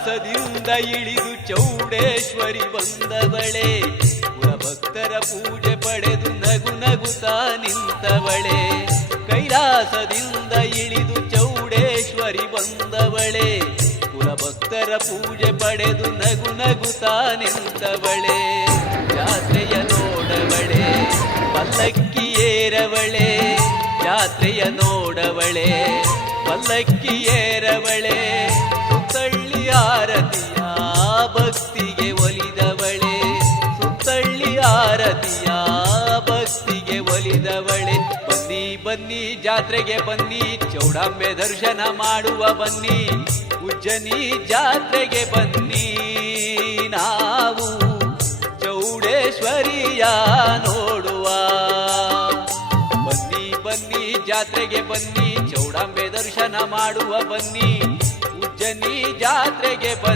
ಕೈಲಾಸದಿಂದ ಇಳಿದು ಚೌಡೇಶ್ವರಿ ಬಂದವಳೆ, ಕುಲಭಕ್ತರ ಪೂಜೆ ಪಡೆದು ನಗು ನಗುತ್ತಾ ನಿಂತವಳೆ. ಕೈಲಾಸದಿಂದ ಇಳಿದು ಚೌಡೇಶ್ವರಿ ಬಂದವಳೆ, ಕುಲಭಕ್ತರ ಪೂಜೆ ಪಡೆದು ನಗು ನಗುತ್ತಾ ನಿಂತವಳೆ. ಜಾತ್ರೆಯ ನೋಡವಳೆ, ಪಲ್ಲಕ್ಕಿ ಏರವಳೆ, ಜಾತ್ರೆಯ ನೋಡವಳೆ, ಪಲ್ಲಕ್ಕಿ ಏರವಳೆ. ಸುತ್ತಳ್ಳಿ ಆರತಿಯ ಭಕ್ತಿಗೆ ಒಲಿದವಳೆ, ಸುತ್ತಳ್ಳಿ ಆರತಿಯ ಭಕ್ತಿಗೆ ಒಲಿದವಳೆ. ಬನ್ನಿ ಬನ್ನಿ ಜಾತ್ರೆಗೆ ಬನ್ನಿ, ಚೌಡಾಂಬೆ ದರ್ಶನ ಮಾಡುವ ಬನ್ನಿ, ಉಜ್ಜನಿ ಜಾತ್ರೆಗೆ ಬನ್ನಿ. ನಾವು ಚೌಡೇಶ್ವರಿಯ ನೋಡುವ. ಬನ್ನಿ ಬನ್ನಿ ಜಾತ್ರೆಗೆ ಬನ್ನಿ, ಚೌಡಾಂಬೆ ದರ್ಶನ ಮಾಡುವ ಬನ್ನಿ, ಉಜ್ಜನಿ ಜಾತ್ರೆಗೆ ಬನ್ನಿ.